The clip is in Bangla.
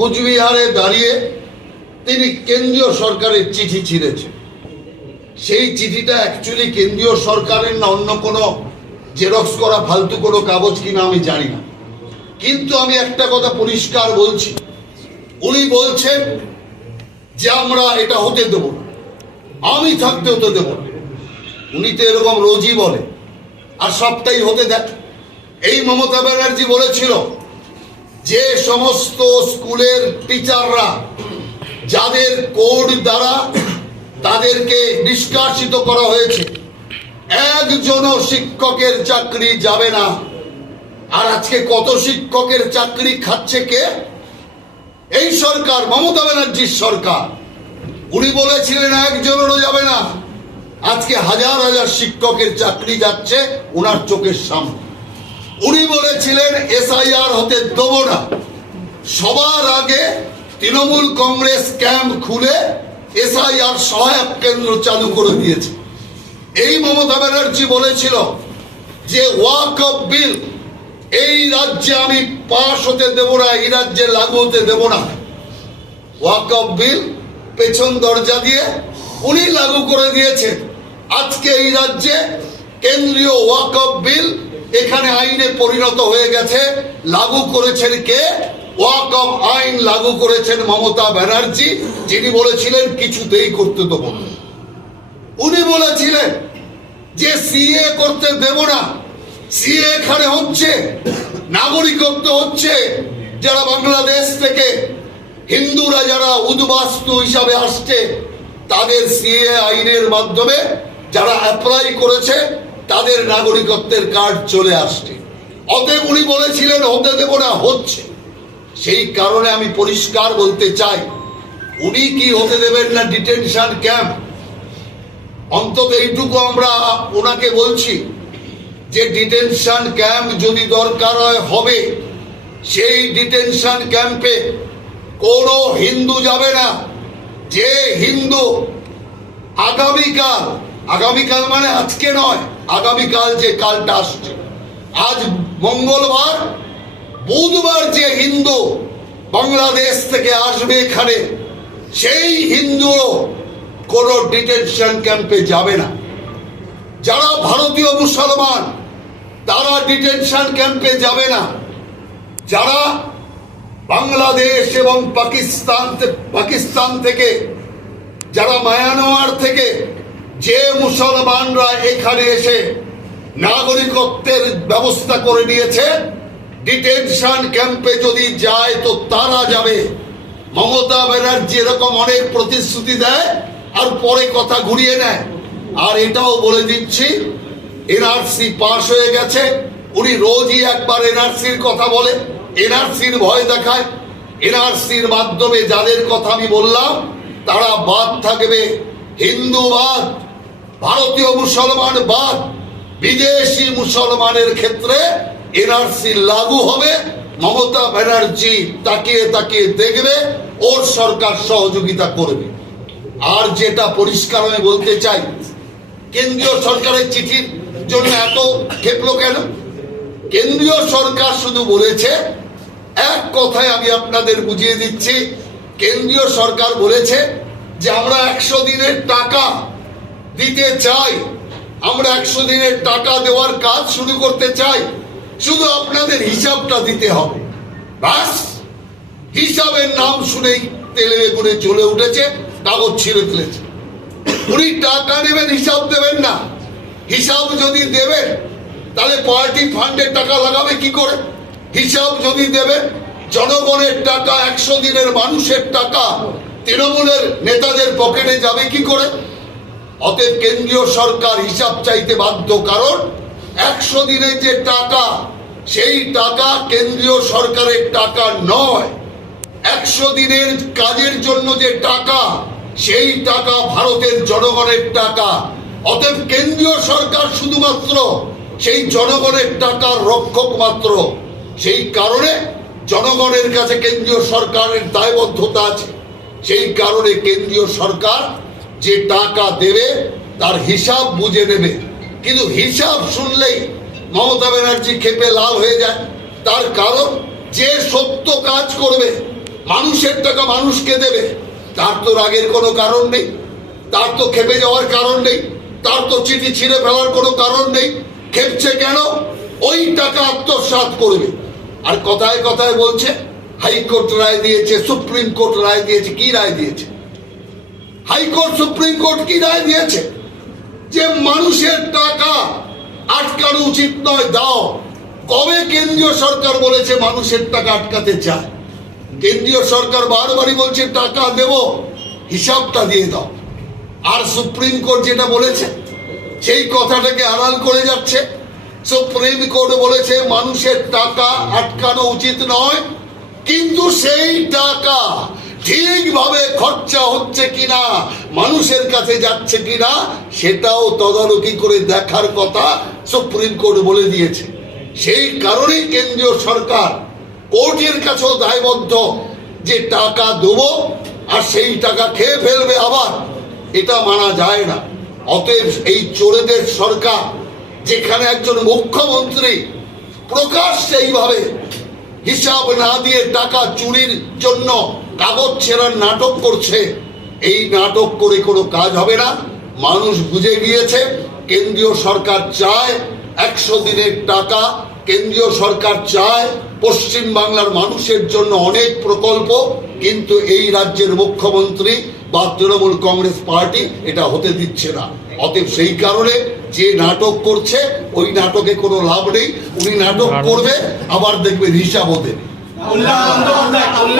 কুচবিহারে দাঁড়িয়ে তিনি কেন্দ্রীয় সরকারের চিঠি ছিঁড়েছেন। সেই চিঠিটা অ্যাকচুয়ালি কেন্দ্রীয় সরকারের না অন্য কোনো জেরক্স করা ফালতু কোনো কাগজ কিনা আমি জানি না, কিন্তু আমি একটা কথা পরিষ্কার বলছি, উনি বলছেন যে আমরা এটা হতে দেব না, আমি থাকতে হতে দেব না। উনি তো এরকম রোজই বলে, আর সবটাই হতে দেন। এই মমতা ব্যানার্জি বলেছিল যে সমস্ত স্কুলের টিচাররা যাদের কোড দ্বারা তাদেরকে নিষ্কাশিত করা হয়েছে, একজনও শিক্ষকের চাকরি যাবে না। আর আজকে কত শিক্ষকের চাকরি খাচ্ছে কে? এই সরকার, মমতা ব্যানার্জির সরকার। উনি বলেছিলেন একজনেরও যাবে না, আজকে হাজার হাজার শিক্ষকের চাকরি যাচ্ছে ওনার চোখের সামনে। উনি বলেছিলেন এসআইআর হতে দেব না। সবার আগে তৃণমূল কংগ্রেস ক্যাম্প খুলে এসআইআর সহায়ক কেন্দ্র চালু করে দিয়েছে। এই মমতা ব্যানার্জি বলেছিল যে ওয়াকফ বিল এই রাজ্যে আমি পাশ হতে দেব না, এই রাজ্যে লাগু হতে দেব না। ওয়াকফ বিল পেছন দরজা দিয়ে উনি লাগু করে দিয়েছেন। আজকে এই রাজ্যে কেন্দ্রীয় ওয়াকফ বিল এখানে আইনে পরিণত হয়ে গেছে। লাগু করেছেন কে? ওয়াকফ আইন লাগু করেছেন মমতা ব্যানার্জি, যিনি বলেছিলেন কিছুতেই করতে দেব না। উনি বলেছিলেন যে সিএ করতে দেব না। সিএ এখানে হচ্ছে, নাগরিকত্ব হচ্ছে। যারা বাংলাদেশ থেকে হিন্দুরা যারা উদ্বাস্তু হিসাবে আসছে তাদের সিএ আইনের মাধ্যমে যারা অ্যাপ্লাই করেছে তাদের নাগরিকত্বের কার্ড চলে আসছে। অতএব উনি বলেছিলেন হতে দেব না, হচ্ছে। সেই কারণে আমি পরিষ্কার বলতে চাই, উনি কি হতে দেবেন না ডিটেনশন ক্যাম্প? অন্তত এইটুকু আমরা ওনাকে বলছি যে ডিটেনশন ক্যাম্প যদি দরকার হয় হবে। সেই ডিটেনশন ক্যাম্পে কোনো হিন্দু যাবে না। যে হিন্দু আগামীকাল মানে আজকে নয়, আগামীকাল যে কালটা আসছে, আজ মঙ্গলবার, বুধবার যে হিন্দু বাংলাদেশ থেকে আসবে এখানে, সেই হিন্দু কোনো ডিটেনশন ক্যাম্পে যাবে না। যারা ভারতীয় মুসলমান তারা ডিটেনশন ক্যাম্পে যাবে না। যারা বাংলাদেশ এবং পাকিস্তান থেকে, যারা মায়ানমার থেকে যে মুসলমানরা এখানে এসে নাগরিকত্বের ব্যবস্থা করে নিয়েছে, ডিটেনশন ক্যাম্পে যদি যায় তো তারা যাবে। মমতা ব্যানার্জি এরকম অনেক প্রতিশ্রুতি দেয় আর পরে কথা ঘুরিয়ে নেয়। আর এটাও বলে দিচ্ছি, এনআরসি পাশ হয়ে গেছে। উনি রোজই একবার এনআরসির কথা বলে, এনআরসির ভয় দেখায়। এনআরসির মাধ্যমে যাদের কথা আমি বললাম তারা বাদ থাকবে। হিন্দু বাদ, ভারতীয় মুসলমান বাদ, বিদেশি মুসলমানের ক্ষেত্রে এনআরসি লাগু হবে। মমতা ব্যানার্জি তাকিয়ে তাকিয়ে দেখবে, ওর সরকার সহযোগিতা করবে। আর যেটা পরিষ্কার আমি বলতে চাই, কেন্দ্রীয় সরকারের চিঠির জন্য এত ক্ষেপলো কেন? কেন্দ্রীয় সরকার শুধু বলেছে, এক কথায় আমি আপনাদের বুঝিয়ে দিচ্ছি, কেন্দ্রীয় সরকার বলেছে যে আমরা 100 দিনের টাকা দিতে চাই, আমরা 100 দিনের টাকা দেওয়ার কাজ শুরু করতে চাই, শুধু আপনাদের হিসাবটা দিতে হবে। ব্যাস, হিসাবের নাম শুনেই তেলে বেগুনে চলে উঠেছে, কাগজ ছিঁড়ে ফেলেছে। উনি টাকা নেবেন, হিসাব দেবেন না। হিসাব যদি দেবেন তাহলে পার্টি ফান্ডে টাকা লাগাবে কি করে? হিসাব যদি দেবেন, জনগণের টাকা, 100 দিনের মানুষের টাকা তৃণমূলের নেতাদের পকেটে যাবে কি করে? অতএব কেন্দ্রীয় সরকার হিসাব চাইতে বাধ্য, কারণ 100 দিনের যে টাকা, সেই টাকা কেন্দ্রীয় সরকারের টাকা নয়। 100 দিনের কাজের জন্য যে টাকা, সেই টাকা ভারতের জনগণের টাকা। অতএব কেন্দ্রীয় সরকার শুধুমাত্র সেই জনগণের টাকার রক্ষক মাত্র। সেই কারণে জনগণের কাছে কেন্দ্রীয় সরকারের দায়বদ্ধতা আছে। সেই কারণে কেন্দ্রীয় সরকার যে টাকা দেবে তার হিসাব বুঝে নেবে। কিন্তু হিসাব শুনলেই মমতা ব্যানার্জি ক্ষেপে লাল হয়ে যায়। তার কারণ যে সত্য কাজ করবে, মানুষের টাকা মানুষকে দেবে, তার তো রাগের কোনো কারণ নেই, তার তো খেপে যাওয়ার কারণ নেই, তার তো চিঠি ছিঁড়ে ফেলার কোনো কারণ নেই। খেপছে কেন? ওই টাকা আত্মসাৎ করবে। আর কথায় কথায় বলছে হাইকোর্ট রায় দিয়েছে, সুপ্রিম কোর্ট রায় দিয়েছে। কি রায় দিয়েছে? হাইকোর্ট সুপ্রিম কোর্ট কি রায় দিয়েছে? যে মানুষের টাকা আটকানো উচিত নয়, দাও। কবে কেন্দ্রীয় সরকার বলেছে মানুষের টাকা আটকাতে চায়? কেন্দ্রীয় সরকার বারবারই বলছে টাকা দেব, হিসাবটা দিয়ে দাও। আর সুপ্রিম কোর্ট যেটা বলেছে সেই কথাটাকে আড়াল করে যাচ্ছে। সুপ্রিম কোর্ট বলেছে মানুষের টাকা আটকানো উচিত নয়, কিন্তু সেই টাকা ঠিকভাবে খরচা হচ্ছে কিনা, মানুষের কাছে যাচ্ছে কিনা, সেটাও তদারকি করে দেখার কথা সুপ্রিম কোর্ট বলে দিয়েছে। সেই কারণেই কেন্দ্রীয় সরকার কোর্টের কাছেও দায়বদ্ধ যে টাকা দেবো আর সেই টাকা খেয়ে ফেলবে আবার, এটা মানা যায় না। অতএব এই চোরেদের সরকার, যেখানে একজন মুখ্যমন্ত্রী প্রকাশ্যে এইভাবে হিসাব না দিয়ে টাকা চুরির জন্য কাগজ ছেঁড়ার নাটক করছে, এই নাটক করে কোনো কাজ হবে না। মানুষ বুঝে গিয়েছে কেন্দ্রীয় সরকার চায় 100 দিনের টাকা, কেন্দ্রীয় সরকার চায় পশ্চিম বাংলার মানুষের জন্য অনেক প্রকল্প, কিন্তু এই রাজ্যের মুখ্যমন্ত্রী বা তৃণমূল কংগ্রেস পার্টি এটা হতে দিচ্ছে না। অতএব সেই কারণে যে নাটক করছে ওই নাটকে কোনো লাভ নেই। উনি নাটক করবে, আবার দেখবেন হিসাবও দেবে।